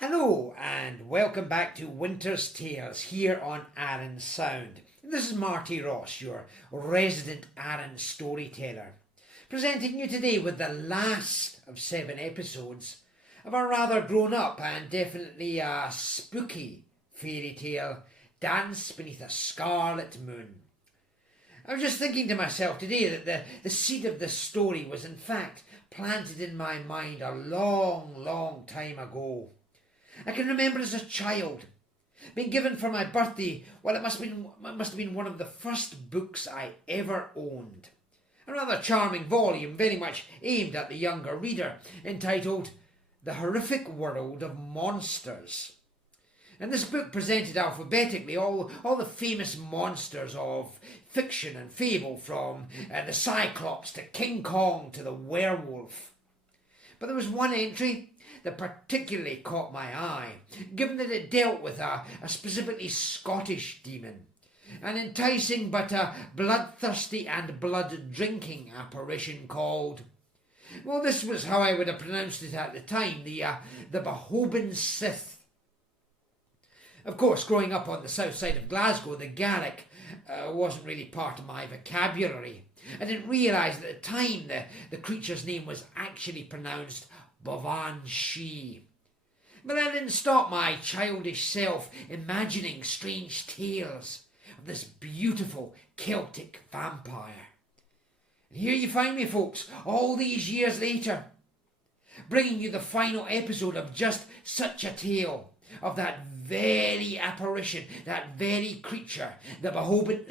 Hello and welcome back to Winter's Tales here on ArranSound. This is Marty Ross, your resident Arran storyteller, presenting you today with the last of 7 episodes of a rather grown-up and definitely a spooky fairy tale, Dance Beneath a Scarlet Moon. I was just thinking to myself today that the seed of this story was in fact planted in my mind a long time ago. I can remember as a child being given for my birthday, it must have been one of the first books I ever owned. A rather charming volume, very much aimed at the younger reader, entitled The Horrific World of Monsters. And this book presented alphabetically all the famous monsters of fiction and fable, from the Cyclops to King Kong to the werewolf. But there was one entry that particularly caught my eye, given that it dealt with a specifically Scottish demon, an enticing but a bloodthirsty and blood-drinking apparition called, well, this was how I would have pronounced it at the time, the Baobhan Sith. Of course, growing up on the south side of Glasgow, the Gaelic wasn't really part of my vocabulary. I didn't realise at the time the creature's name was actually pronounced Baobhan Sith. But that didn't stop my childish self imagining strange tales of this beautiful Celtic vampire. And here you find me, folks, all these years later, bringing you the final episode of just such a tale of that very apparition, that very creature, the Baobhan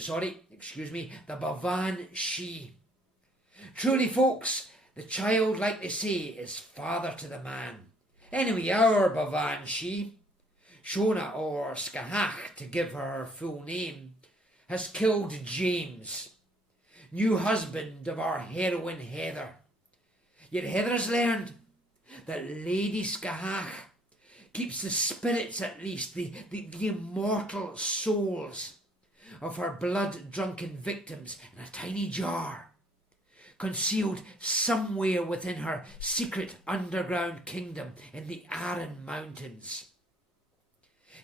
Sith. Truly, folks, the child, like they say, is father to the man. Anyway, our Baobhan Sith, Shona or Scathach to give her full name, has killed James, new husband of our heroine Heather. Yet Heather has learned that Lady Scathach keeps the spirits, at least, the immortal souls of her blood-drunken victims in a tiny jar, concealed somewhere within her secret underground kingdom in the Arran Mountains.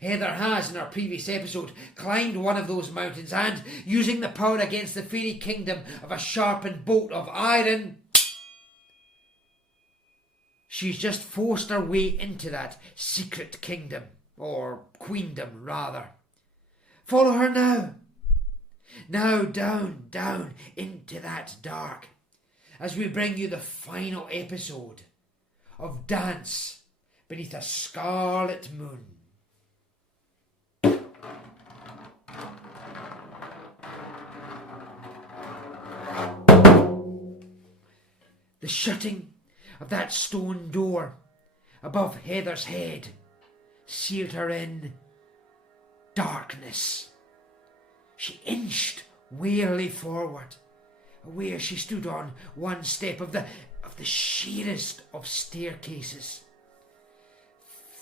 Heather has, in our previous episode, climbed one of those mountains and, using the power against the fairy kingdom of a sharpened bolt of iron, she's just forced her way into that secret kingdom, or queendom rather. Follow her now. Now down into that dark, as we bring you the final episode of Dance Beneath a Scarlet Moon. The shutting of that stone door above Heather's head sealed her in darkness. She inched wearily forward, where she stood on one step of the sheerest of staircases,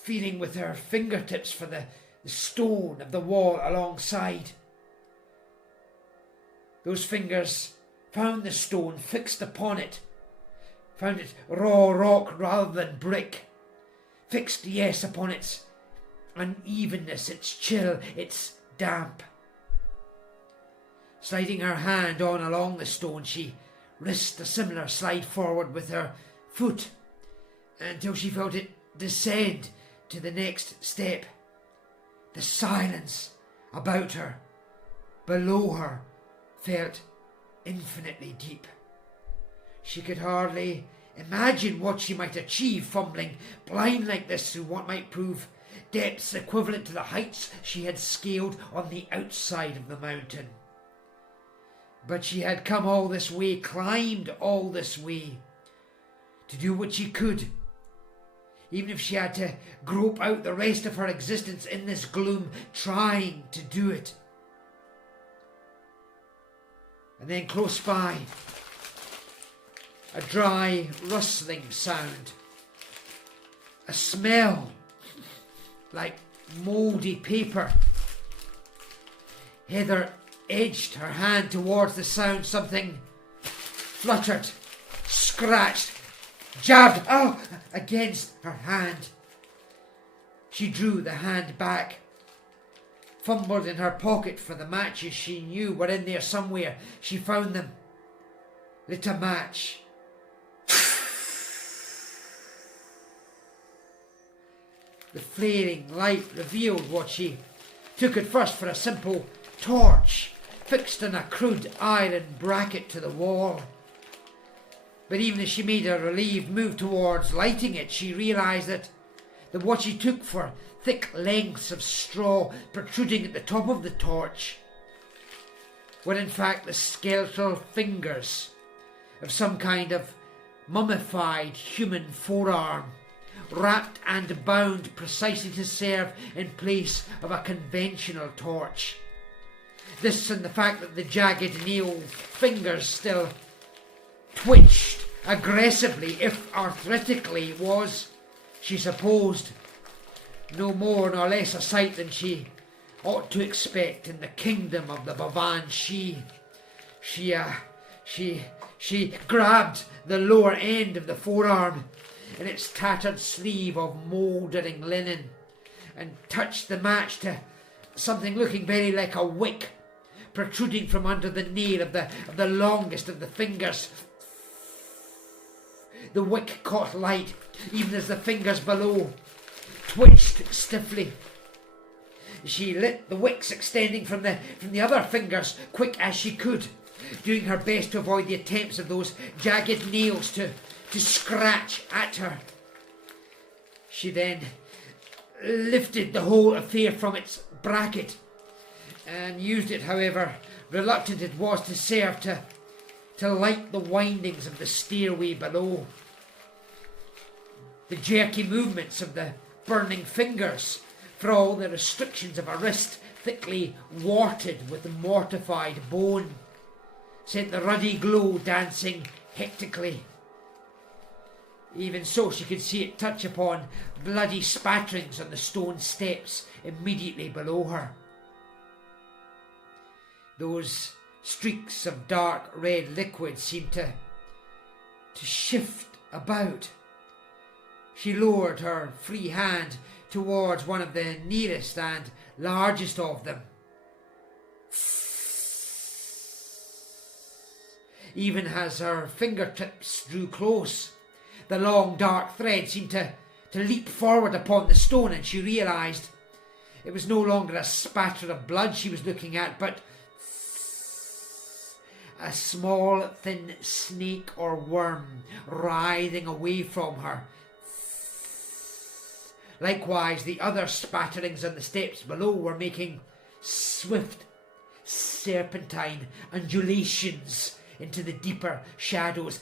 feeling with her fingertips for the stone of the wall alongside. Those fingers found the stone fixed upon it, found it raw rock rather than brick, fixed, yes, upon its unevenness, its chill, its damp. Sliding her hand on along the stone, she risked a similar slide forward with her foot until she felt it descend to the next step. The silence about her, below her, felt infinitely deep. She could hardly imagine what she might achieve fumbling blind like this through what might prove depths equivalent to the heights she had scaled on the outside of the mountain. But she had come all this way, climbed all this way, to do what she could, even if she had to grope out the rest of her existence in this gloom, trying to do it. And then close by, a dry, rustling sound, a smell like mouldy paper. Heather edged her hand towards the sound. Something fluttered, scratched, jabbed against her hand. She drew the hand back, fumbled in her pocket for the matches she knew were in there somewhere. She found them, lit a match. The flaring light revealed what she took at first for a simple torch fixed on a crude iron bracket to the wall. But even as she made a relieved move towards lighting it, she realised that what she took for thick lengths of straw protruding at the top of the torch were in fact the skeletal fingers of some kind of mummified human forearm, wrapped and bound precisely to serve in place of a conventional torch. This and the fact that the jagged nailed fingers still twitched aggressively, if arthritically, was, she supposed, no more nor less a sight than she ought to expect in the kingdom of the Baobhan Sith. She grabbed the lower end of the forearm in its tattered sleeve of mouldering linen and touched the match to something looking very like a wick protruding from under the nail of the longest of the fingers. The wick caught light even as the fingers below twitched stiffly. She lit the wicks extending from the other fingers quick as she could, doing her best to avoid the attempts of those jagged nails to scratch at her. She then lifted the whole affair from its bracket and used it, however reluctant it was, to serve to light the windings of the stairway below. The jerky movements of the burning fingers, for all the restrictions of a wrist thickly warted with mortified bone, sent the ruddy glow dancing hectically. Even so, she could see it touch upon bloody spatterings on the stone steps immediately below her. Those streaks of dark red liquid seemed to shift about. She lowered her free hand towards one of the nearest and largest of them. Even as her fingertips drew close, the long dark thread seemed to leap forward upon the stone, and she realised it was no longer a spatter of blood she was looking at, but a small thin snake or worm writhing away from her. Likewise, the other spatterings on the steps below were making swift, serpentine undulations into the deeper shadows.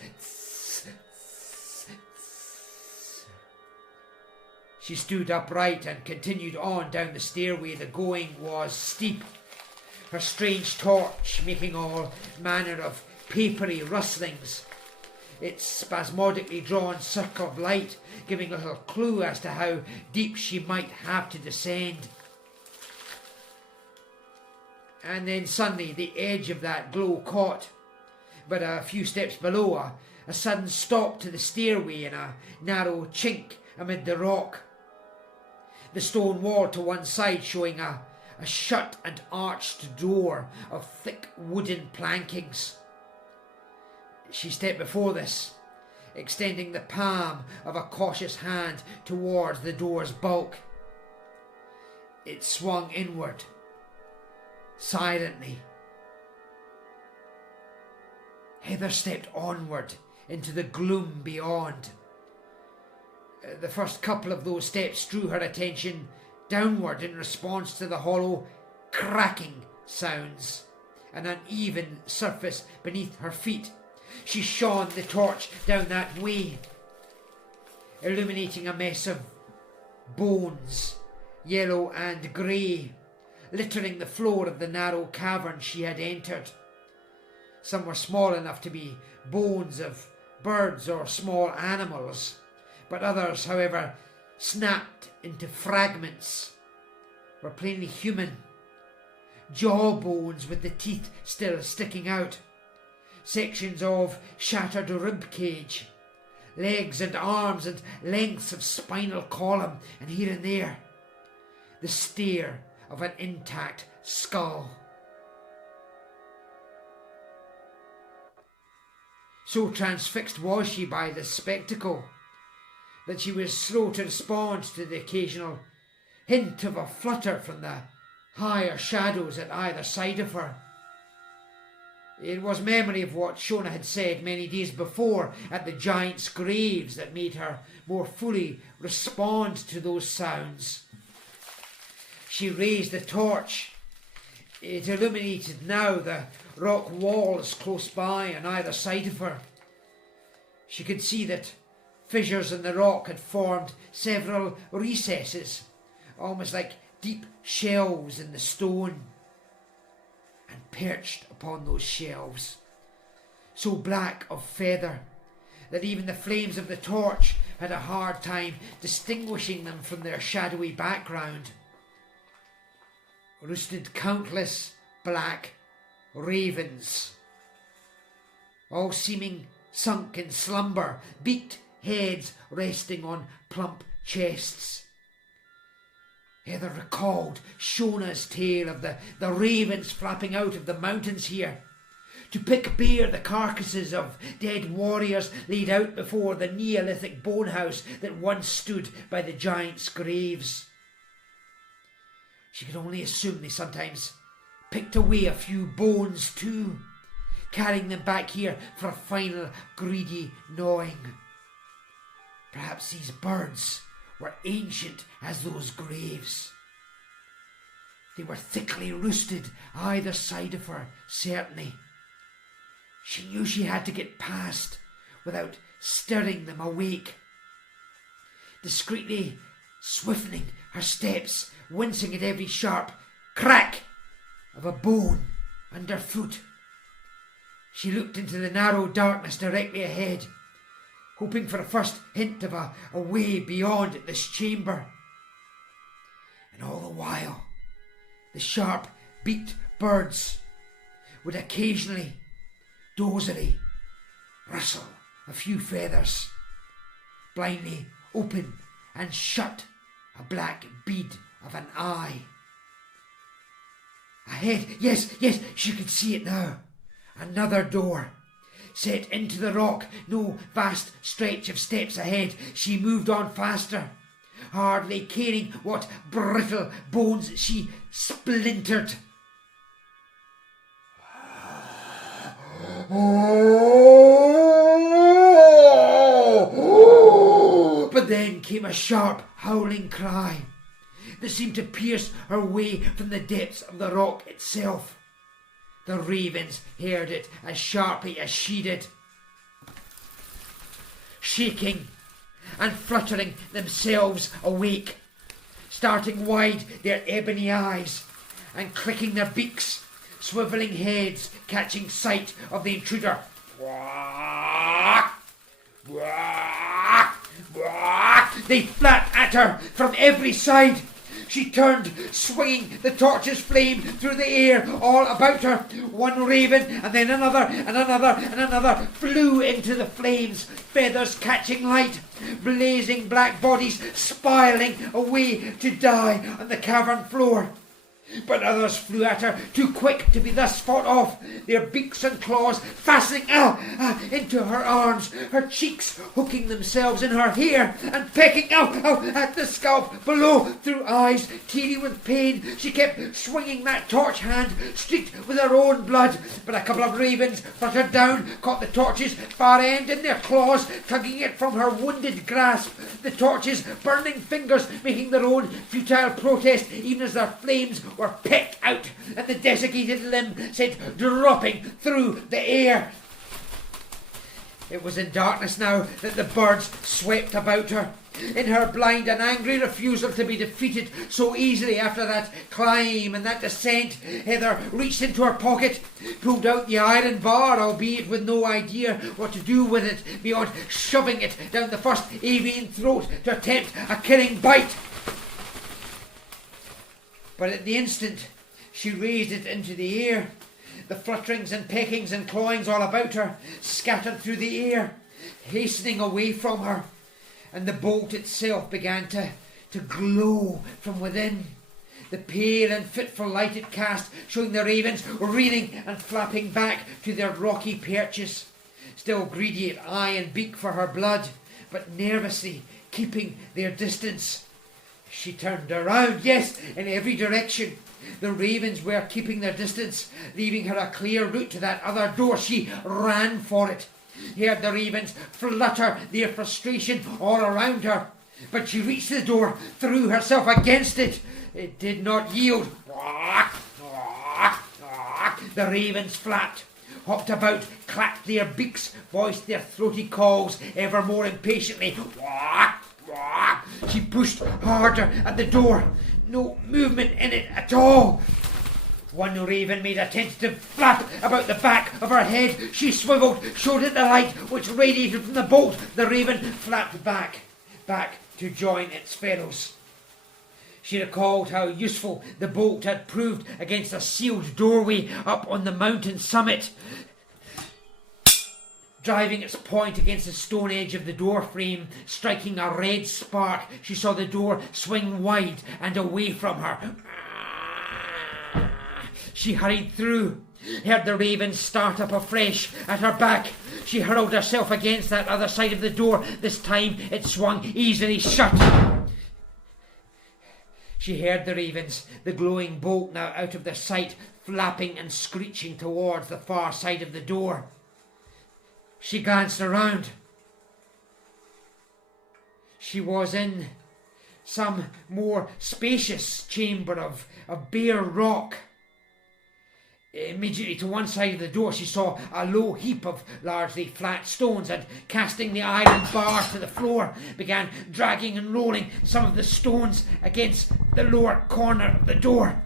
She stood upright and continued on down the stairway. The going was steep, her strange torch making all manner of papery rustlings, its spasmodically drawn circle of light giving little clue as to how deep she might have to descend. And then suddenly the edge of that glow caught, but a few steps below, a sudden stop to the stairway in a narrow chink amid the rock, the stone wall to one side showing a shut and arched door of thick wooden plankings. She stepped before this, extending the palm of a cautious hand towards the door's bulk. It swung inward, silently. Heather stepped onward into the gloom beyond. The first couple of those steps drew her attention downward in response to the hollow cracking sounds, an uneven surface beneath her feet. She shone the torch down that way, illuminating a mess of bones, yellow and grey, littering the floor of the narrow cavern she had entered. Some were small enough to be bones of birds or small animals, but others, however snapped into fragments, were plainly human. Jaw bones with the teeth still sticking out, sections of shattered rib cage, legs and arms and lengths of spinal column, and here and there the stare of an intact skull. So transfixed was she by this spectacle that she was slow to respond to the occasional hint of a flutter from the higher shadows at either side of her. It was memory of what Shona had said many days before at the giants' graves that made her more fully respond to those sounds. She raised the torch. It illuminated now the rock walls close by on either side of her. She could see that fissures in the rock had formed several recesses, almost like deep shelves in the stone. And perched upon those shelves, so black of feather that even the flames of the torch had a hard time distinguishing them from their shadowy background, roosted countless black ravens, all seeming sunk in slumber, beaked heads resting on plump chests. Heather recalled Shona's tale of the ravens flapping out of the mountains here to pick bare the carcasses of dead warriors laid out before the Neolithic bone house that once stood by the giants' graves. She could only assume they sometimes picked away a few bones too, carrying them back here for a final greedy gnawing. Perhaps these birds were ancient as those graves. They were thickly roosted either side of her, certainly. She knew she had to get past without stirring them awake. Discreetly swiftning her steps, wincing at every sharp crack of a bone underfoot, she looked into the narrow darkness directly ahead, hoping for a first hint of a way beyond this chamber. And all the while, the sharp-beaked birds would occasionally, dozily, rustle a few feathers, blindly open and shut a black bead of an eye. Ahead, yes, she could see it now. Another door, set into the rock, no vast stretch of steps ahead. She moved on faster, hardly caring what brittle bones she splintered. But then came a sharp, howling cry that seemed to pierce her way from the depths of the rock itself. The ravens heard it as sharply as she did, shaking and fluttering themselves awake, starting wide their ebony eyes and clicking their beaks, swivelling heads, catching sight of the intruder. They flew at her from every side. She turned, swinging the torch's flame through the air all about her. One raven, and then another, and another, and another flew into the flames, feathers catching light, blazing black bodies spiralling away to die on the cavern floor. But others flew at her, too quick to be thus fought off, their beaks and claws fastening into her arms, her cheeks hooking themselves in her hair and pecking at the scalp below through eyes teary with pain. She kept swinging that torch hand, streaked with her own blood, but a couple of ravens fluttered down, caught the torch's far end in their claws, tugging it from her wounded grasp, the torch's burning fingers making their own futile protest even as their flames were pecked out and the desiccated limb sent dropping through the air. It was in darkness now that the birds swept about her. In her blind and angry refusal to be defeated so easily after that climb and that descent, Heather reached into her pocket, pulled out the iron bar, albeit with no idea what to do with it beyond shoving it down the first avian throat to attempt a killing bite. But at the instant she raised it into the air, the flutterings and peckings and clawings all about her scattered through the air, hastening away from her, and the bolt itself began to glow from within, the pale and fitful light it cast, showing the ravens reeling and flapping back to their rocky perches, still greedy at eye and beak for her blood, but nervously keeping their distance. She turned around, yes, in every direction. The ravens were keeping their distance, leaving her a clear route to that other door. She ran for it. Heard the ravens flutter their frustration all around her, but she reached the door, threw herself against it. It did not yield. The ravens flapped, hopped about, clapped their beaks, voiced their throaty calls ever more impatiently. She pushed harder at the door. No movement in it at all. One raven made a tentative flap about the back of her head. She swiveled, showed it the light which radiated from the bolt. The raven flapped back to join its fellows. She recalled how useful the bolt had proved against a sealed doorway up on the mountain summit. Driving its point against the stone edge of the door frame, striking a red spark, she saw the door swing wide and away from her. She hurried through, heard the raven start up afresh at her back. She hurled herself against that other side of the door. This time it swung easily shut. She heard the ravens, the glowing bolt now out of their sight, flapping and screeching towards the far side of the door. She glanced around. She was in some more spacious chamber of bare rock. Immediately to one side of the door she saw a low heap of largely flat stones, and casting the iron bar to the floor, began dragging and rolling some of the stones against the lower corner of the door.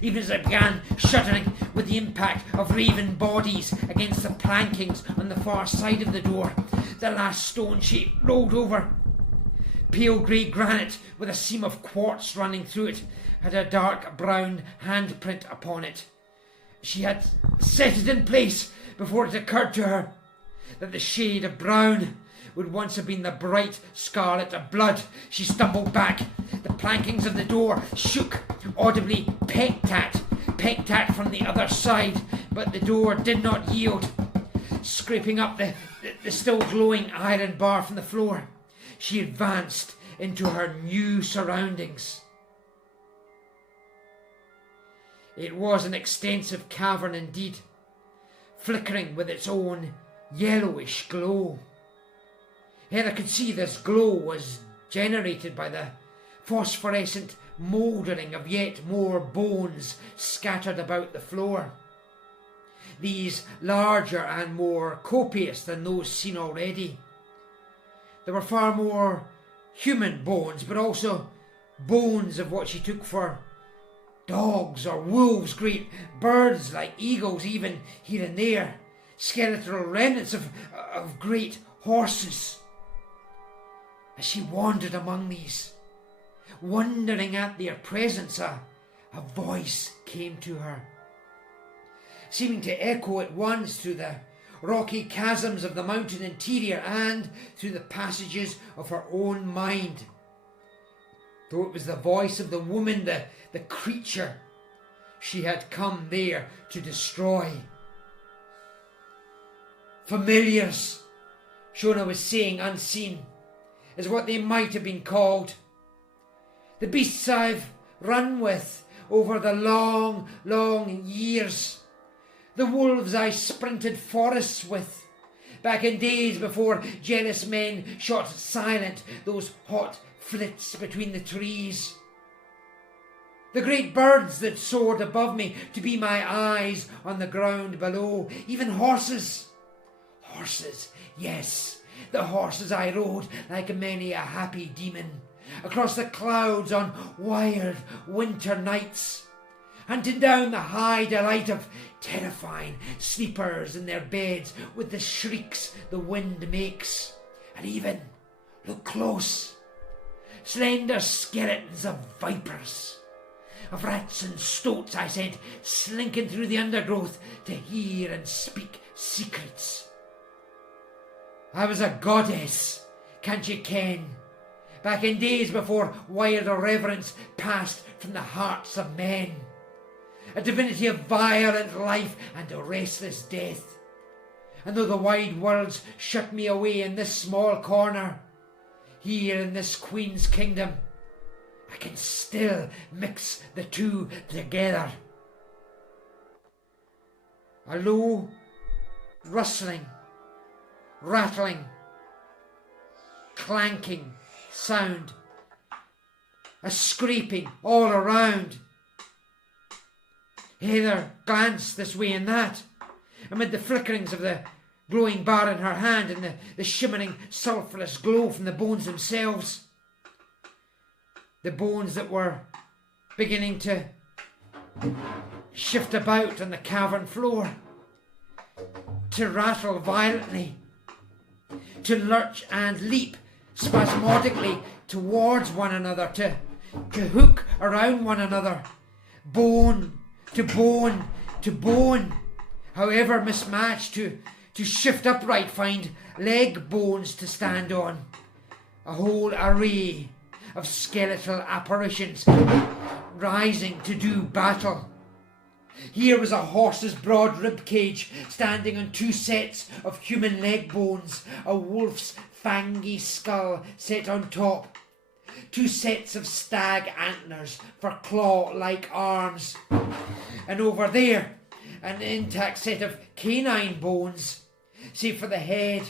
Even as it began shuddering with the impact of raven bodies against the plankings on the far side of the door, the last stone she rolled over, pale grey granite with a seam of quartz running through it, had a dark brown handprint upon it. She had set it in place before it occurred to her that the shade of brown would once have been the bright scarlet of blood. She stumbled back. The plankings of the door shook, audibly pecked at from the other side, but the door did not yield. Scraping up the still glowing iron bar from the floor, she advanced into her new surroundings. It was an extensive cavern indeed, flickering with its own yellowish glow. Heather could see this glow was generated by the phosphorescent mouldering of yet more bones scattered about the floor. These larger and more copious than those seen already. There were far more human bones, but also bones of what she took for dogs or wolves, great birds like eagles even here and there, skeletal remnants of great horses. As she wandered among these, wondering at their presence, a voice came to her, seeming to echo at once through the rocky chasms of the mountain interior and through the passages of her own mind. Though it was the voice of the woman, the creature she had come there to destroy. Familiars, Shona was saying unseen, is what they might have been called. The beasts I've run with over the long, long years. The wolves I sprinted forests with, back in days before jealous men shot silent those hot flits between the trees. The great birds that soared above me to be my eyes on the ground below. Even horses. Horses, yes, the horses I rode like many a happy demon across the clouds on wild winter nights, hunting down the high delight of terrifying sleepers in their beds with the shrieks the wind makes. And even, look close, slender skeletons of vipers, of rats and stoats I sent slinking through the undergrowth to hear and speak secrets. I was a goddess, can't ye ken, back in days before wider reverence passed from the hearts of men. A divinity of violent life and restless death. And though the wide worlds shut me away in this small corner, here in this Queen's kingdom, I can still mix the two together. A low, rustling, rattling, clanking sound, a scraping all around. Heather glanced this way and that, amid the flickerings of the glowing bar in her hand and the shimmering sulphurous glow from the bones themselves. The bones that were beginning to shift about on the cavern floor, to rattle violently, to lurch and leap spasmodically towards one another, to hook around one another, bone to bone to bone, however mismatched, to shift upright, find leg bones to stand on. A whole array of skeletal apparitions rising to do battle. Here was a horse's broad rib cage standing on two sets of human leg bones, a wolf's fangy skull set on top, two sets of stag antlers for claw-like arms, and over there an intact set of canine bones, save for the head,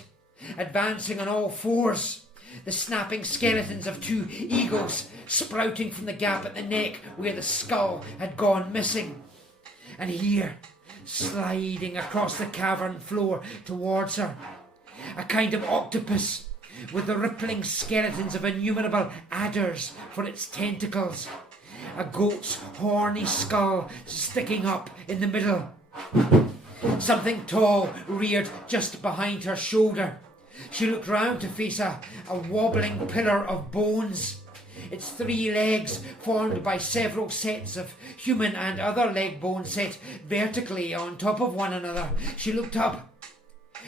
advancing on all fours, the snapping skeletons of two eagles sprouting from the gap at the neck where the skull had gone missing. And here, sliding across the cavern floor towards her, a kind of octopus with the rippling skeletons of innumerable adders for its tentacles, a goat's horny skull sticking up in the middle. Something tall reared just behind her shoulder. She looked round to face a wobbling pillar of bones, its three legs formed by several sets of human and other leg bones set vertically on top of one another. She looked up.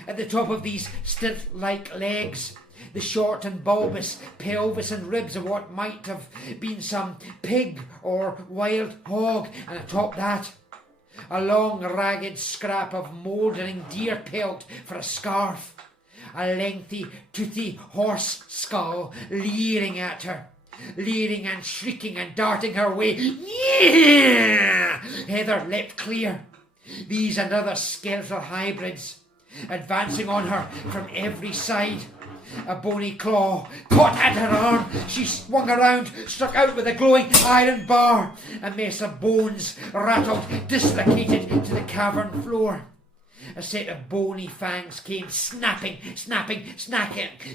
At the top of these stilt-like legs, the short and bulbous pelvis and ribs of what might have been some pig or wild hog, and atop that, a long ragged scrap of mouldering deer pelt for a scarf, a lengthy toothy horse skull leering at her, leering and shrieking and darting her way. Yeah! Heather leapt clear. These and other skeletal hybrids advancing on her from every side. A bony claw caught at her arm. She swung around, struck out with a glowing iron bar. A mess of bones rattled, dislocated to the cavern floor. A set of bony fangs came snapping.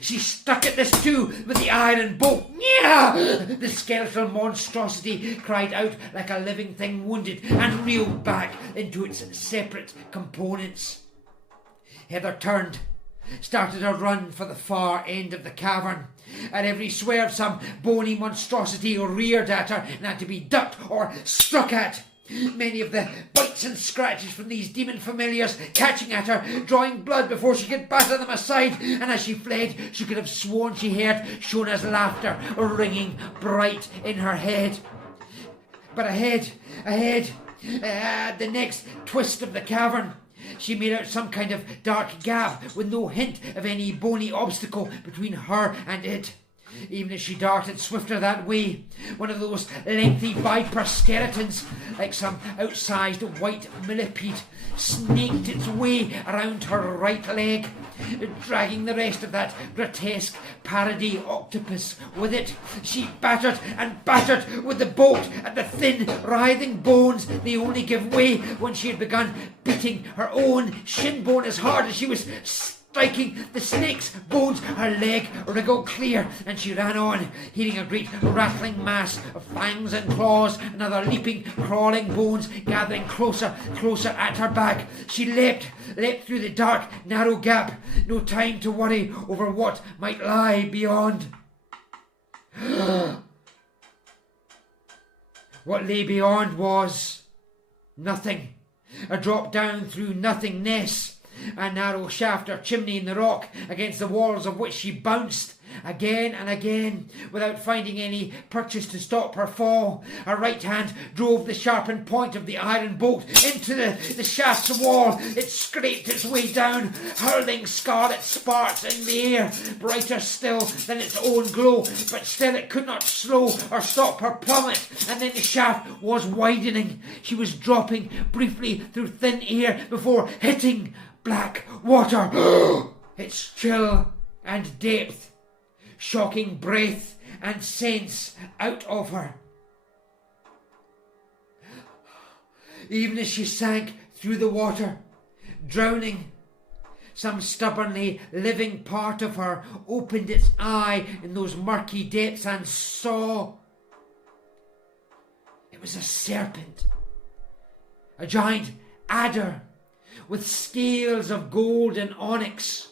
She struck at this too with the iron bolt. Yeah! The skeletal monstrosity cried out like a living thing wounded and reeled back into its separate components. Heather turned, started a run for the far end of the cavern. At every swerve some bony monstrosity reared at her and had to be ducked or struck at. Many of the bites and scratches from these demon familiars catching at her, drawing blood before she could batter them aside, and as she fled she could have sworn she heard Shona's laughter ringing bright in her head. But ahead, the next twist of the cavern, she made out some kind of dark gap with no hint of any bony obstacle between her and it. Even as she darted swifter that way, one of those lengthy viper skeletons, like some outsized white millipede, snaked its way around her right leg, dragging the rest of that grotesque parody octopus with it. She battered and battered with the bolt at the thin, writhing bones. They only give way when she had begun beating her own shin bone as hard as she was striking the snake's bones. Her leg wriggled clear and she ran on, hearing a great rattling mass of fangs and claws and other leaping, crawling bones gathering closer at her back. She leapt through the dark, narrow gap, no time to worry over what might lie beyond. What lay beyond was nothing. A drop down through nothingness. A narrow shaft or chimney in the rock, against the walls of which she bounced, again and again, without finding any purchase to stop her fall. Her right hand drove the sharpened point of the iron bolt into the shaft's wall. It scraped its way down, hurling scarlet sparks in the air, brighter still than its own glow, but still it could not slow or stop her plummet. And then the shaft was widening. She was dropping briefly through thin air before hitting black water. Its chill and depth, shocking breath and sense out of her. Even as she sank through the water, drowning, some stubbornly living part of her opened its eye in those murky depths and saw. It was a serpent, a giant adder with scales of gold and onyx,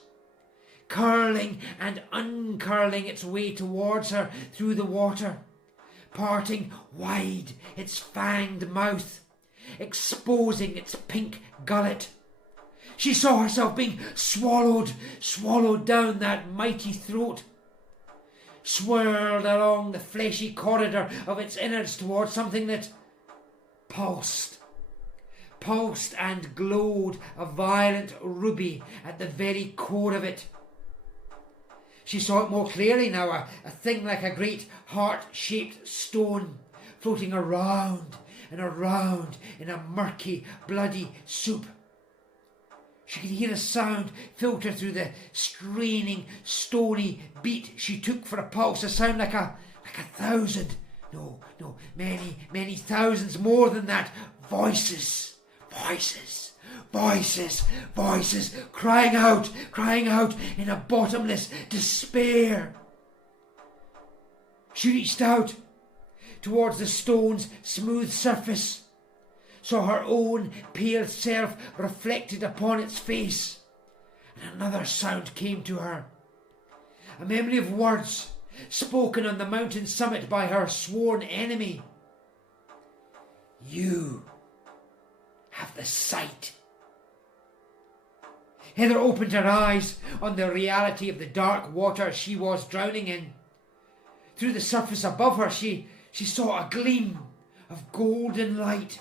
curling and uncurling its way towards her through the water, parting wide its fanged mouth, exposing its pink gullet. She saw herself being swallowed down that mighty throat, swirled along the fleshy corridor of its innards towards something that pulsed and glowed a violent ruby at the very core of it. She saw it more clearly now, a thing like a great heart-shaped stone, floating around and around in a murky, bloody soup. She could hear a sound filter through the straining, stony beat she took for a pulse, a sound like a thousand, no, many thousands more than that. Voices, crying out in a bottomless despair. She reached out towards the stone's smooth surface, saw her own pale self reflected upon its face, and another sound came to her, a memory of words spoken on the mountain summit by her sworn enemy. You have the sight. Heather opened her eyes on the reality of the dark water she was drowning in. Through the surface above her she saw a gleam of golden light.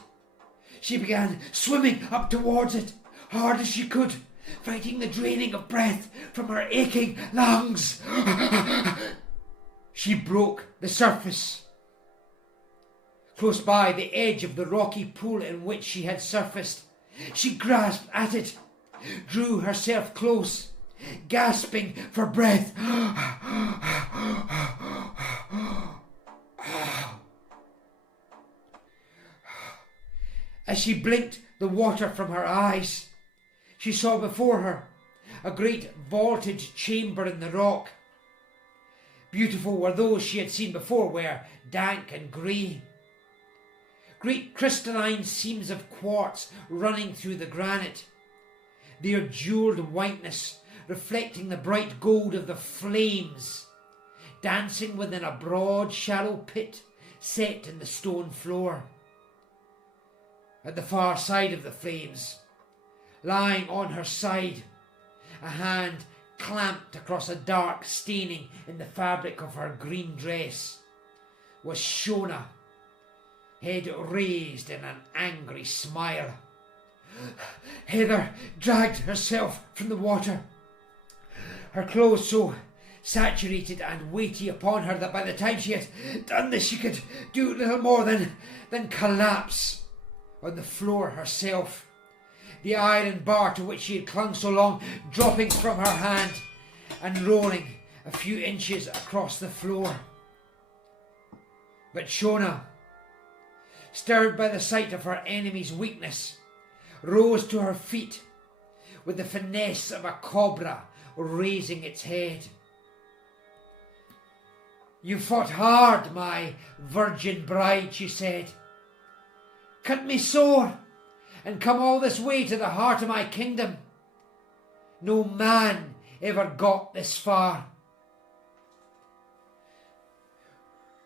She began swimming up towards it, hard as she could, fighting the draining of breath from her aching lungs. She broke the surface. Close by the edge of the rocky pool in which she had surfaced, she grasped at it, drew herself close, gasping for breath. As she blinked the water from her eyes, she saw before her a great vaulted chamber in the rock. Beautiful were those she had seen before, were dank and grey. Great crystalline seams of quartz running through the granite, their jewelled whiteness reflecting the bright gold of the flames, dancing within a broad shallow pit set in the stone floor. At the far side of the flames, lying on her side, a hand clamped across a dark staining in the fabric of her green dress, was Shona, head raised in an angry smile. Heather dragged herself from the water, her clothes so saturated and weighty upon her that by the time she had done this she could do little more than collapse on the floor herself, the iron bar to which she had clung so long dropping from her hand and rolling a few inches across the floor. But Shona, stirred by the sight of her enemy's weakness, rose to her feet with the finesse of a cobra raising its head. "You fought hard, my virgin bride," she said. "Cut me sore and come all this way to the heart of my kingdom. No man ever got this far.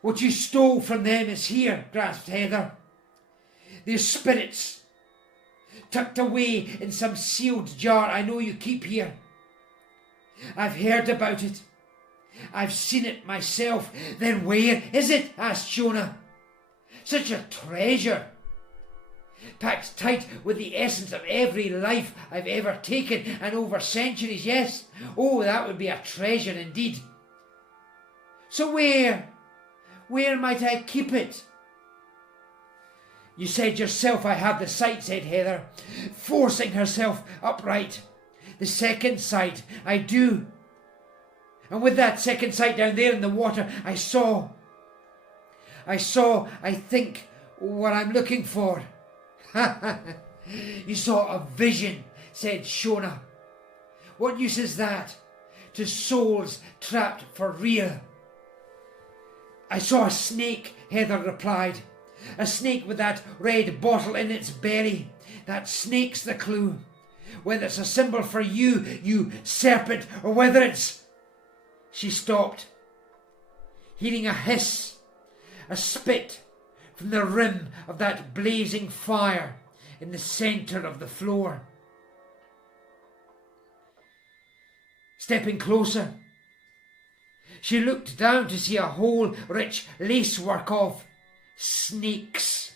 What you stole from them is here," grasped Heather. "Their spirits, tucked away in some sealed jar I know you keep here. I've heard about it. I've seen it myself. Then where is it? Asked Shona. Such a treasure. Packed tight with the essence of every life I've ever taken, and over centuries, yes. Oh, that would be a treasure indeed. So where might I keep it? You said yourself I have the sight, said Heather, forcing herself upright. The second sight, I do. And with that second sight down there in the water, I saw, I think, what I'm looking for. You saw a vision, said Shona. What use is that to souls trapped for real? I saw a snake, Heather replied. A snake with that red bottle in its belly. That snake's the clue. Whether it's a symbol for you, you serpent, or whether it's... She stopped, hearing a hiss, a spit from the rim of that blazing fire in the centre of the floor. Stepping closer, she looked down to see a whole rich lacework of snakes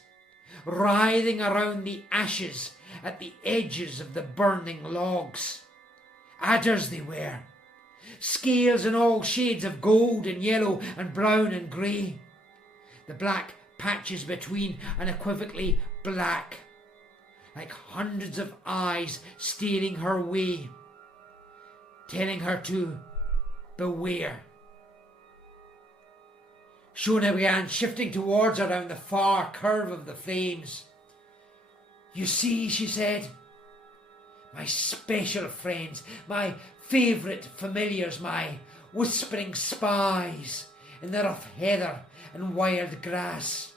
writhing around the ashes at the edges of the burning logs. Adders they were, scales in all shades of gold and yellow and brown and grey, the black patches between unequivocally black, like hundreds of eyes staring her way, telling her to beware. Shona began shifting towards her down the far curve of the flames. You see, she said, my special friends, my favourite familiars, my whispering spies in the rough heather and wild grass.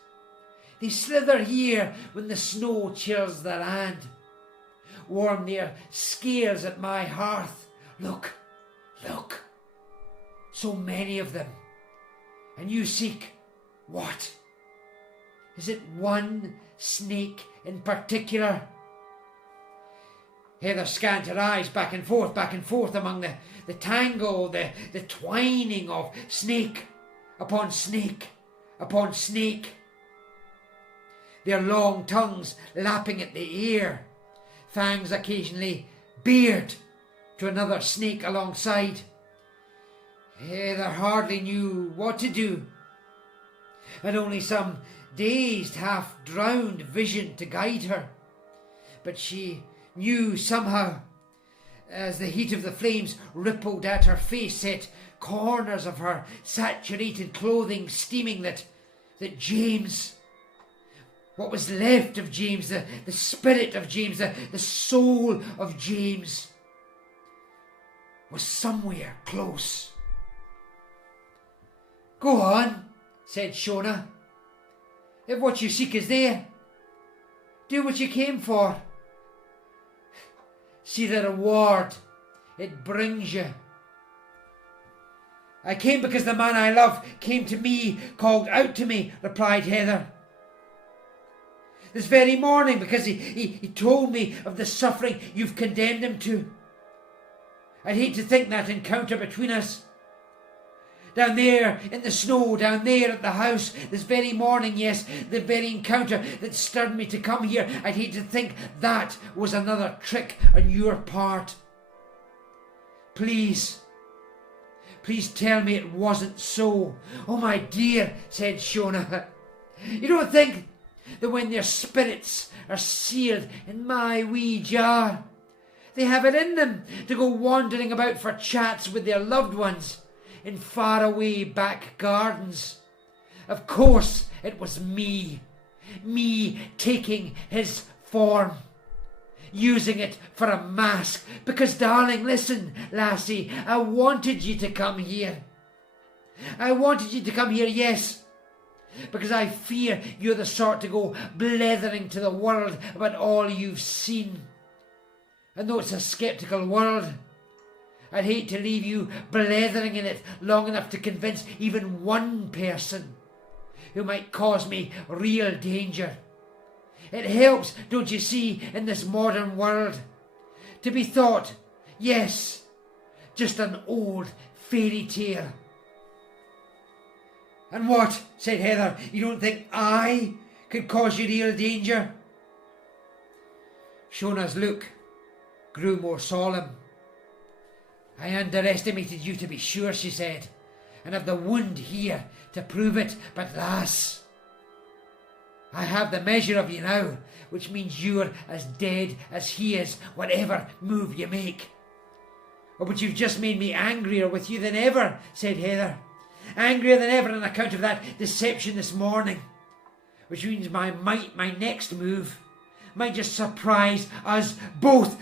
They slither here when the snow chills the land, warm their scales at my hearth. Look, look, so many of them. And you seek what? Is it one snake in particular? Heather scanned her eyes back and forth among the tangle, the twining of snake upon snake upon snake. Their long tongues lapping at the air, fangs occasionally bared to another snake alongside. Heather hardly knew what to do, and only some dazed, half-drowned vision to guide her. But she knew somehow, as the heat of the flames rippled at her face, set corners of her saturated clothing steaming, that James, what was left of James, the spirit of James, the soul of James, was somewhere close. Go on, said Shona. If what you seek is there, do what you came for. See the reward it brings you. I came because the man I love came to me, called out to me, replied Heather. This very morning, because he told me of the suffering you've condemned him to. I'd hate to think that encounter between us, down there in the snow, down there at the house, this very morning, yes, the very encounter that stirred me to come here, I'd hate to think that was another trick on your part. Please tell me it wasn't so. Oh, my dear, said Shona, you don't think that when their spirits are sealed in my wee jar, they have it in them to go wandering about for chats with their loved ones in faraway back gardens? Of course it was me taking his form, using it for a mask, because, darling, listen, lassie, I wanted you to come here. I wanted you to come here, yes, because I fear you're the sort to go blethering to the world about all you've seen. And though it's a sceptical world, I'd hate to leave you blethering in it long enough to convince even one person who might cause me real danger. It helps, don't you see, in this modern world, to be thought, yes, just an old fairy tale, "And what?" said Heather. "You don't think I could cause you real danger?" Shona's look grew more solemn. "I underestimated you, to be sure," she said, "and have the wound here to prove it. But lass, I have the measure of you now, which means you're as dead as he is, whatever move you make." "Oh, but you've just made me angrier with you than ever," said Heather. "Angrier than ever on account of that deception this morning, which means my next move might just surprise us both."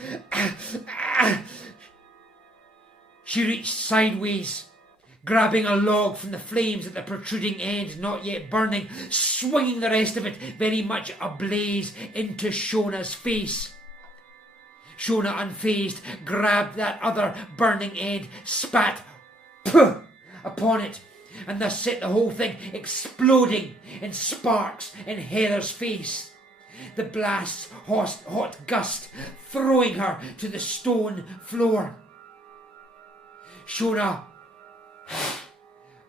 She reached sideways, grabbing a log from the flames at the protruding end, not yet burning, swinging the rest of it, very much ablaze, into Shona's face. Shona, unfazed, grabbed that other burning end, spat upon it, and thus set the whole thing exploding in sparks in Heather's face. The blast's hot gust throwing her to the stone floor. Shona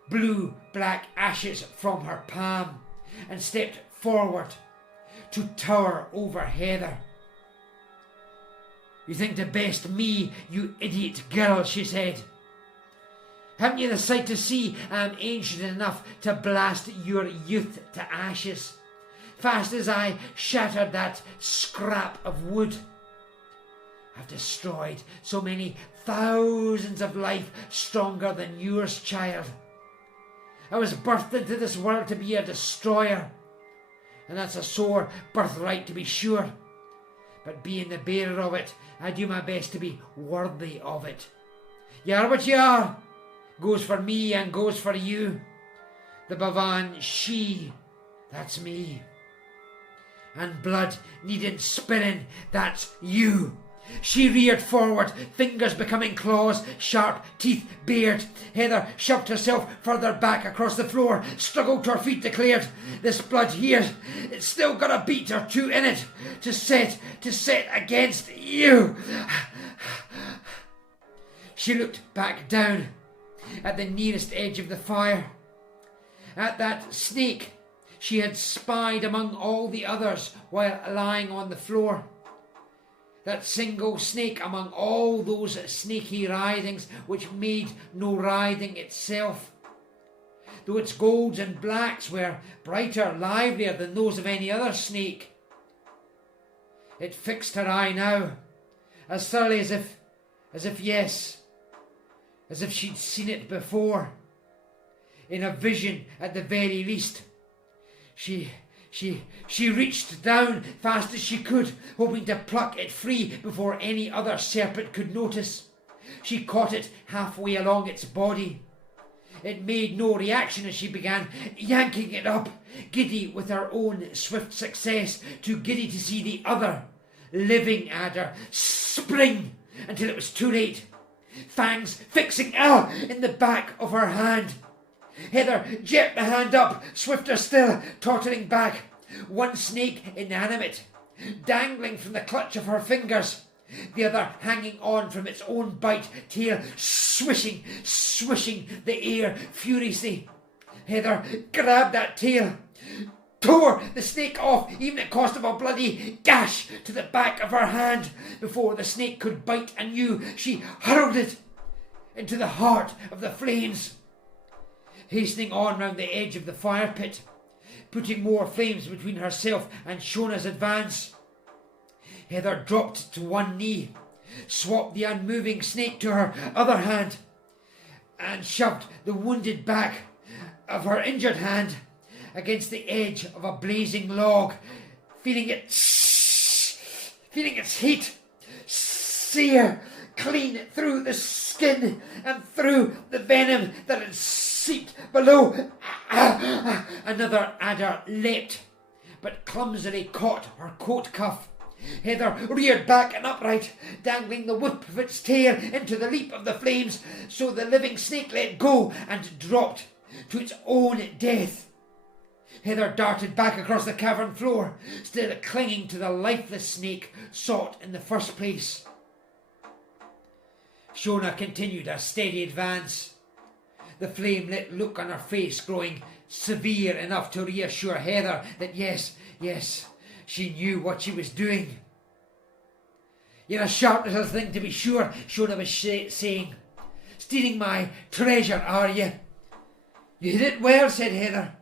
blew black ashes from her palm and stepped forward to tower over Heather. "You think to best me, you idiot girl," she said. "Haven't you the sight to see I'm ancient enough to blast your youth to ashes, fast as I shattered that scrap of wood? I've destroyed so many thousands of life stronger than yours, child. I was birthed into this world to be a destroyer, and that's a sore birthright to be sure. But being the bearer of it, I do my best to be worthy of it. You are what you are. Goes for me and goes for you. The Baobhan she, that's me. And blood needn't spilling, that's you." She reared forward, fingers becoming claws, sharp teeth bared. Heather shoved herself further back across the floor, struggled to her feet, declared, "This blood here, it's still got a beat or two in it to set against you." She looked back down at the nearest edge of the fire, at that snake she had spied among all the others while lying on the floor. That single snake among all those snaky writhings which made no writhing itself, though its golds and blacks were brighter, livelier than those of any other snake. It fixed her eye now, as thoroughly as if she'd seen it before, in a vision at the very least. She reached down fast as she could, hoping to pluck it free before any other serpent could notice. She caught it halfway along its body. It made no reaction as she began yanking it up, giddy with her own swift success, too giddy to see the other living adder spring until it was too late, fangs fixing in the back of her hand. Heather jerked the hand up, swifter still, tottering back, one snake inanimate, dangling from the clutch of her fingers, the other hanging on from its own bite, tail swishing the air furiously. Heather grabbed that tail, tore the snake off, even at cost of a bloody gash to the back of her hand. Before the snake could bite anew, she hurled it into the heart of the flames. Hastening on round the edge of the fire pit, putting more flames between herself and Shona's advance, Heather dropped to one knee, swapped the unmoving snake to her other hand, and shoved the wounded back of her injured hand against the edge of a blazing log, feeling its heat sear clean through the skin and through the venom that had seeped below. Another adder leapt, but clumsily caught her coat cuff. Heather reared back and upright, dangling the whip of its tail into the leap of the flames, so the living snake let go and dropped to its own death. Heather darted back across the cavern floor, still clinging to the lifeless snake sought in the first place. Shona continued her steady advance. the flame-lit look on her face growing severe enough to reassure Heather that yes, she knew what she was doing. "You're a sharp little thing, to be sure," Shona was saying. "Stealing my treasure, are you?" "You hit it well," said Heather.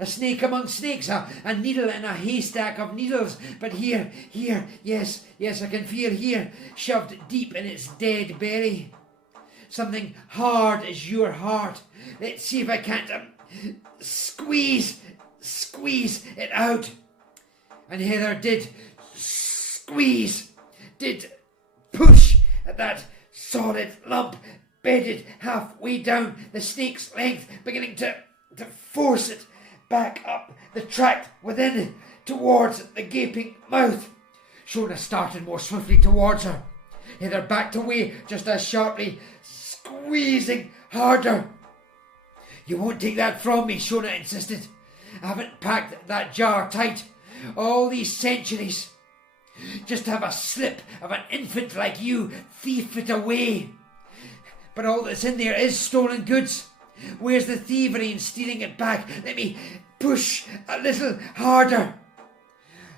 "A snake among snakes, a needle in a haystack of needles. But here, yes, I can feel here, shoved deep in its dead belly. Something hard as your heart. Let's see if I can't squeeze it out." And Heather did squeeze, did push at that solid lump bedded halfway down the snake's length, beginning to force it back up the tract within, towards the gaping mouth. Shona started more swiftly towards her. Heather backed away just as sharply, squeezing harder. "You won't take that from me," Shona insisted. "I haven't packed that jar tight all these centuries. Just to have a slip of an infant like you thief it away. But all that's in there is stolen goods. Where's the thievery in stealing it back? Let me push a little harder.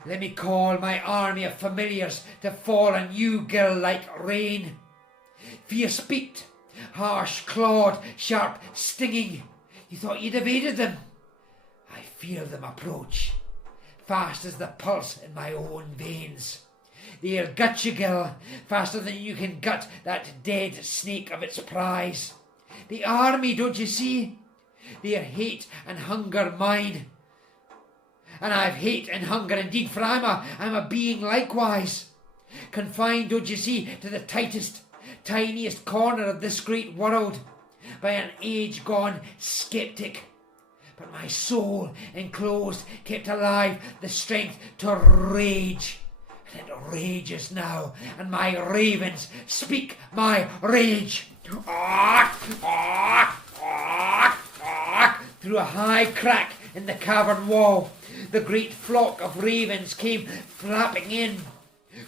Let me call my army of familiars to fall on you, girl, like rain. Fierce-beaked, harsh-clawed, sharp, stinging. You thought you'd evaded them. I feel them approach, fast as the pulse in my own veins. They'll gut you, girl, faster than you can gut that dead snake of its prize. The army, don't you see? Their hate and hunger mine. And I've hate and hunger indeed, for I'm a being likewise. Confined, don't you see, to the tightest, tiniest corner of this great world by an age-gone skeptic. But my soul, enclosed, kept alive the strength to rage. And it rages now, and my ravens speak my rage. Through a high crack in the cavern wall, the great flock of ravens came flapping in,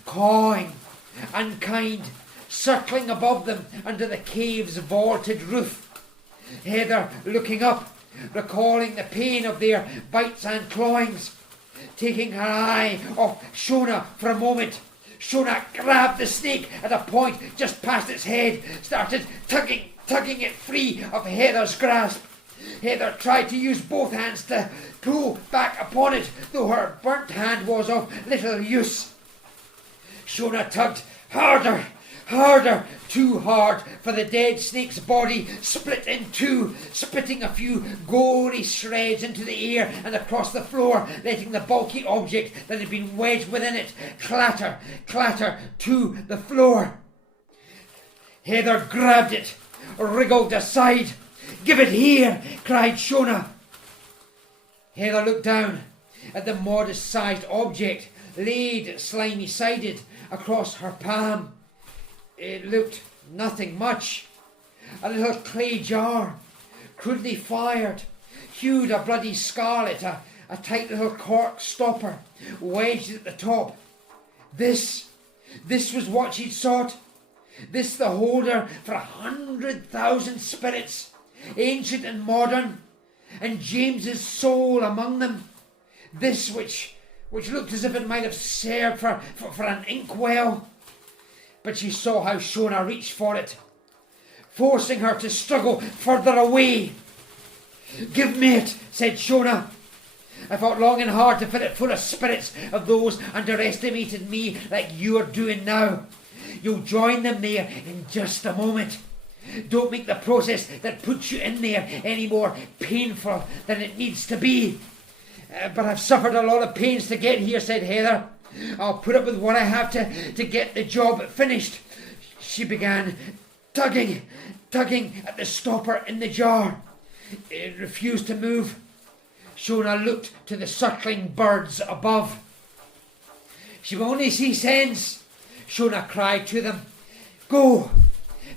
cawing, unkind, circling above them under the cave's vaulted roof. Heather, looking up, recalling the pain of their bites and clawings, taking her eye off Shona for a moment, Shona grabbed the snake at a point just past its head, started tugging it free of Heather's grasp. Heather tried to use both hands to pull back upon it, though her burnt hand was of little use. Shona tugged harder, too hard, for the dead snake's body split in two, spitting a few gory shreds into the air and across the floor, letting the bulky object that had been wedged within it clatter to the floor. Heather grabbed it, wriggled aside. "Give it here!" cried Shona. Heather looked down at the modest-sized object laid slimy-sided across her palm. It looked nothing much. A little clay jar, crudely fired, hued a bloody scarlet, a tight little cork stopper wedged at the top. This was what she'd sought. This the holder for 100,000 spirits, ancient and modern, and James's soul among them. This which looked as if it might have served for an inkwell. But she saw how Shona reached for it, forcing her to struggle further away. "Give me it," said Shona. "I fought long and hard to fill it full of spirits of those underestimated me like you're doing now. You'll join them there in just a moment. Don't make the process that puts you in there any more painful than it needs to be." "But I've suffered a lot of pains to get here," said Heather. "I'll put up with what I have to get the job finished." She began tugging at the stopper in the jar. It refused to move. Shona looked to the circling birds above. "She only see sense," Shona cried to them. "Go,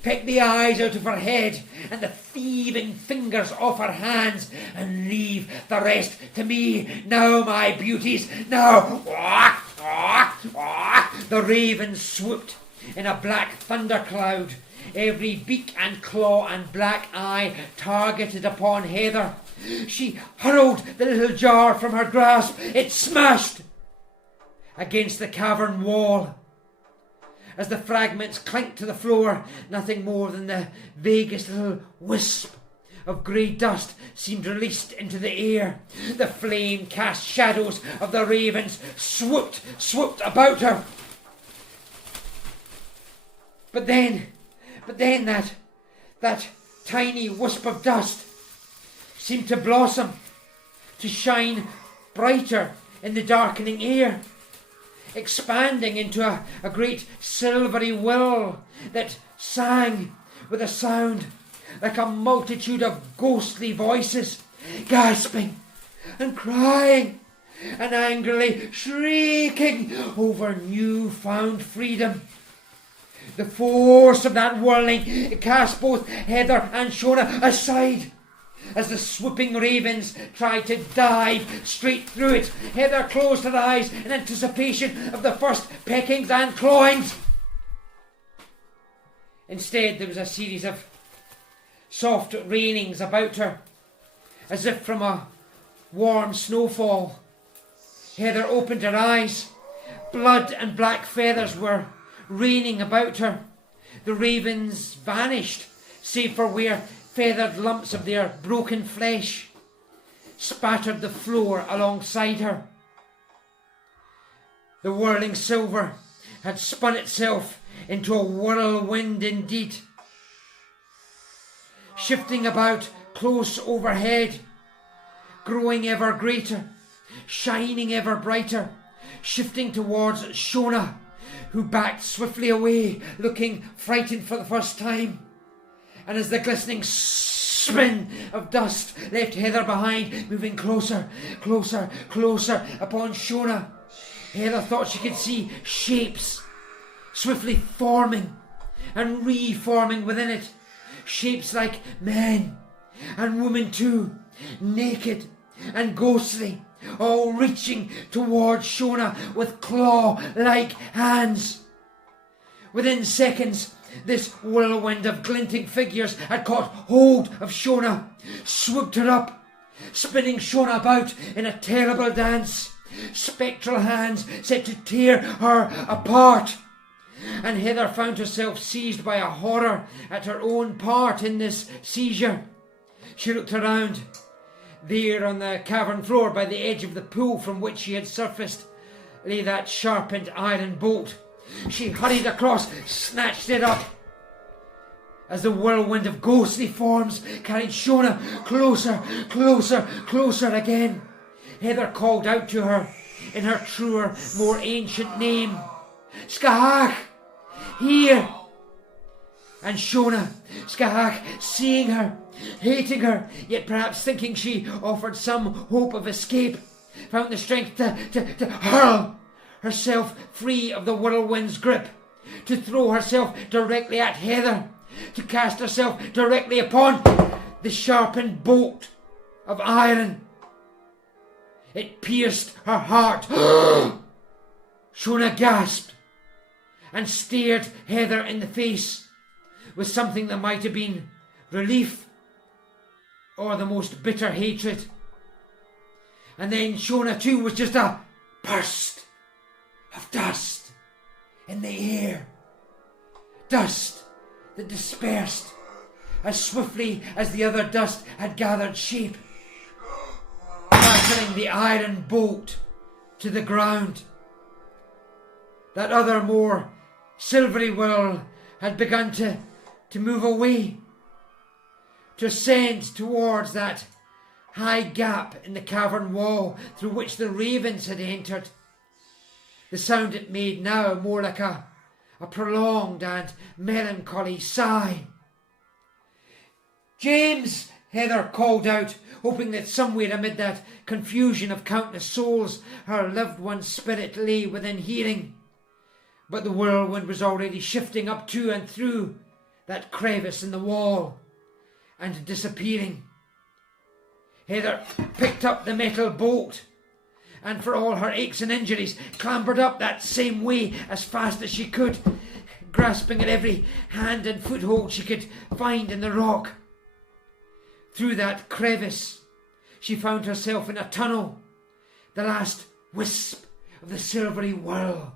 pick the eyes out of her head and the thieving fingers off her hands, and leave the rest to me. Now, my beauties, now!" The ravens swooped, in a black thundercloud, every beak and claw and black eye targeted upon Heather. She hurled the little jar from her grasp. It smashed against the cavern wall. As the fragments clinked to the floor, nothing more than the vaguest little wisp of grey dust seemed released into the air. The flame-cast shadows of the ravens swooped about her. But then that tiny wisp of dust seemed to blossom, to shine brighter in the darkening air, expanding into a great silvery will that sang with a sound like a multitude of ghostly voices, gasping and crying and angrily shrieking over new-found freedom. The force of that whirling cast both Heather and Shona aside as the swooping ravens tried to dive straight through it. Heather closed her eyes in anticipation of the first peckings and clawings. Instead, there was a series of soft rainings about her, as if from a warm snowfall. Heather opened her eyes. Blood and black feathers were raining about her. The ravens vanished, save for where feathered lumps of their broken flesh spattered the floor alongside her. The whirling silver had spun itself into a whirlwind indeed, shifting about close overhead, growing ever greater, shining ever brighter, shifting towards Shona, who backed swiftly away, looking frightened for the first time. And as the glistening spin of dust left Heather behind, moving closer upon Shona, Heather thought she could see shapes swiftly forming and reforming within it. Shapes like men and women too, naked and ghostly, all reaching towards Shona with claw-like hands. Within seconds, this whirlwind of glinting figures had caught hold of Shona, swooped her up, spinning Shona about in a terrible dance. Spectral hands set to tear her apart, and Heather found herself seized by a horror at her own part in this seizure. She looked around. There on the cavern floor, by the edge of the pool from which she had surfaced, lay that sharpened iron bolt. She hurried across, snatched it up, as the whirlwind of ghostly forms carried Shona closer again. Heather called out to her in her truer, more ancient name, "Scathach, here!" And Shona, Scathach, seeing her, hating her, yet perhaps thinking she offered some hope of escape, found the strength to hurl herself free of the whirlwind's grip, to throw herself directly at Heather, to cast herself directly upon the sharpened bolt of iron. It pierced her heart. Shona gasped and stared Heather in the face with something that might have been relief or the most bitter hatred. And then Shona too was just a burst of dust in the air. Dust that dispersed as swiftly as the other dust had gathered shape, rattling the iron bolt to the ground. That other more silvery whirl had begun to move away, to ascend towards that high gap in the cavern wall through which the ravens had entered. The sound it made now more like a prolonged and melancholy sigh. "James!" Heather called out, hoping that somewhere amid that confusion of countless souls her loved one's spirit lay within hearing. But the whirlwind was already shifting up to and through that crevice in the wall and disappearing. Heather picked up the metal bolt and, for all her aches and injuries, clambered up that same way as fast as she could, grasping at every hand and foothold she could find in the rock. Through that crevice, she found herself in a tunnel, the last wisp of the silvery whirl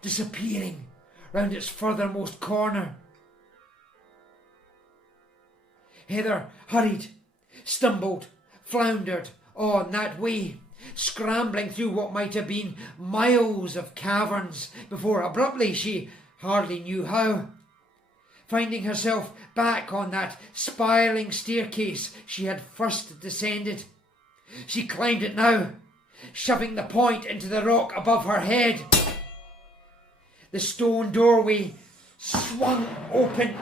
disappearing round its furthermost corner. Heather hurried, stumbled, floundered on that way, scrambling through what might have been miles of caverns before abruptly, she hardly knew how, finding herself back on that spiralling staircase she had first descended. She climbed it now, shoving the point into the rock above her head. The stone doorway swung open,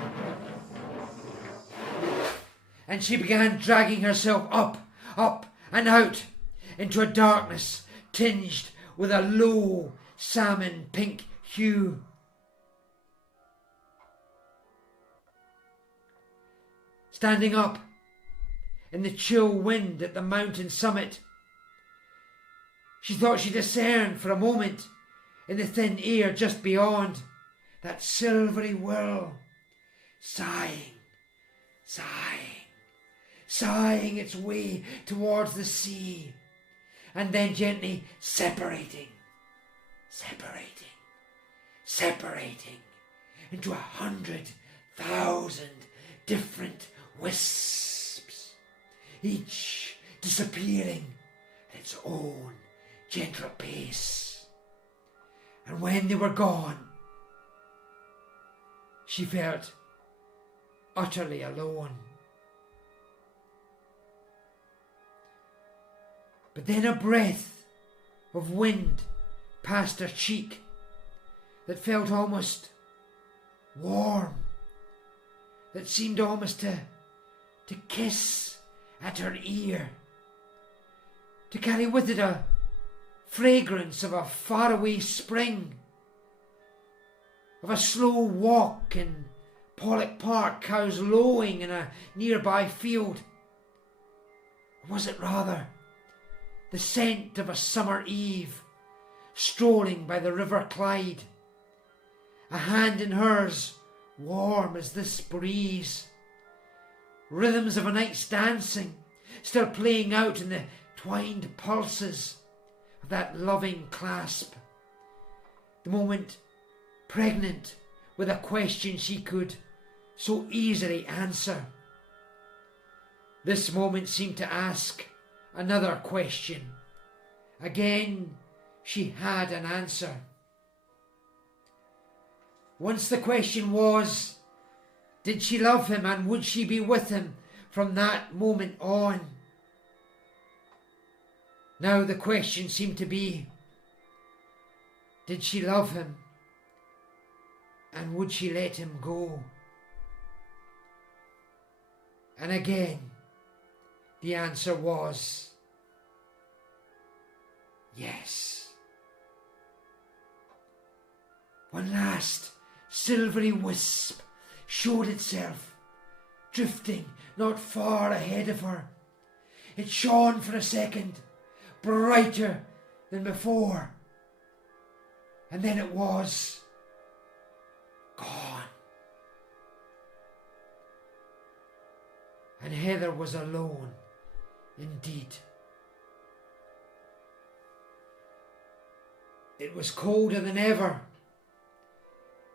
and she began dragging herself up and out into a darkness tinged with a low salmon pink hue. Standing up in the chill wind at the mountain summit, she thought she discerned for a moment in the thin air just beyond that silvery whirl, sighing its way towards the sea, and then gently separating into 100,000 different wisps, each disappearing at its own gentle pace. And when they were gone, she felt utterly alone. But then a breath of wind passed her cheek that felt almost warm, that seemed almost to kiss at her ear, to carry with it a fragrance of a faraway spring, of a slow walk in Pollock Park, cows lowing in a nearby field. Or was it rather the scent of a summer eve, strolling by the River Clyde, a hand in hers warm as this breeze, rhythms of a night's dancing still playing out in the twined pulses of that loving clasp, the moment pregnant with a question she could so easily answer. This moment seemed to ask another question. Again, she had an answer. Once the question was, did she love him, and would she be with him from that moment on? Now the question seemed to be, did she love him, and would she let him go? And again, the answer was yes. One last silvery wisp showed itself, drifting not far ahead of her. It shone for a second, brighter than before, and then it was gone. And Heather was alone indeed. It was colder than ever,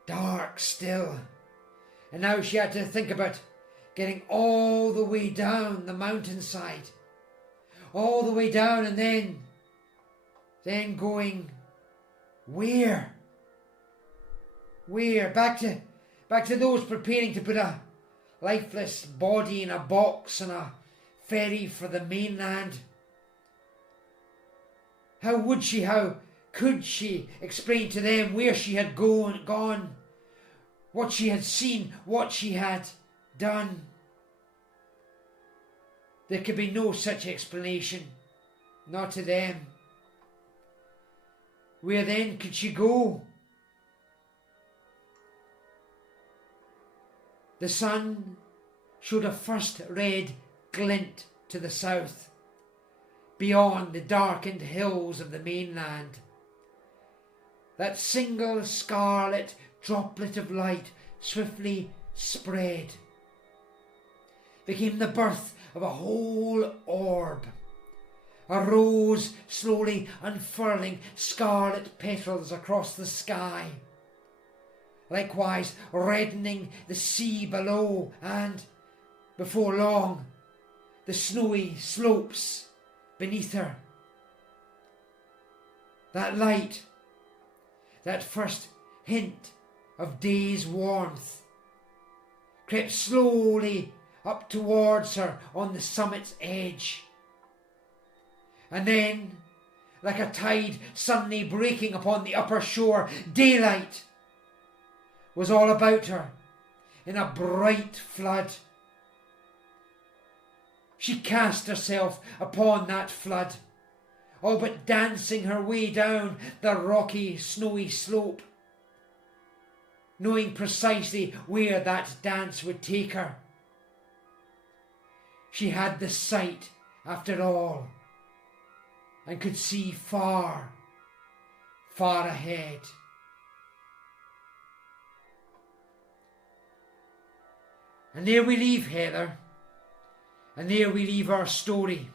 dark still, and now she had to think about getting all the way down the mountainside, all the way down, and then going where? Back to those preparing to put a lifeless body in a box on a ferry for the mainland. How could she explain to them where she had gone, what she had seen, what she had done? There could be no such explanation, not to them. Where then could she go? The sun showed a first red glint to the south, beyond the darkened hills of the mainland. That single scarlet droplet of light swiftly spread, became the birth of a whole orb, a rose slowly unfurling scarlet petals across the sky, likewise reddening the sea below, and, before long, the snowy slopes beneath her. That light, that first hint of day's warmth, crept slowly up towards her on the summit's edge. And then, like a tide suddenly breaking upon the upper shore, daylight was all about her in a bright flood. She cast herself upon that flood, all but dancing her way down the rocky, snowy slope, knowing precisely where that dance would take her. She had the sight, after all, and could see far, far ahead. And there we leave Heather, and there we leave our story.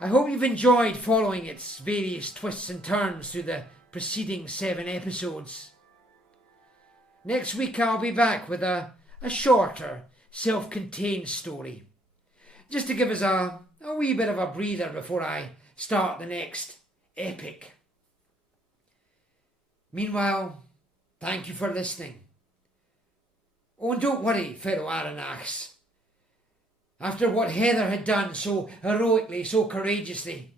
I hope you've enjoyed following its various twists and turns through the preceding 7 episodes. Next week I'll be back with a shorter, self-contained story, just to give us a wee bit of a breather before I start the next epic. Meanwhile, thank you for listening. Oh, and don't worry, fellow Arranachs. After what Heather had done so heroically, so courageously,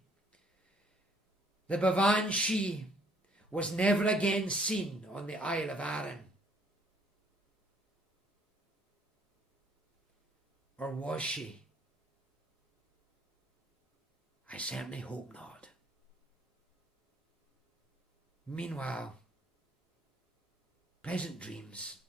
the Baobhan Sith was never again seen on the Isle of Arran. Or was she? I certainly hope not. Meanwhile, pleasant dreams.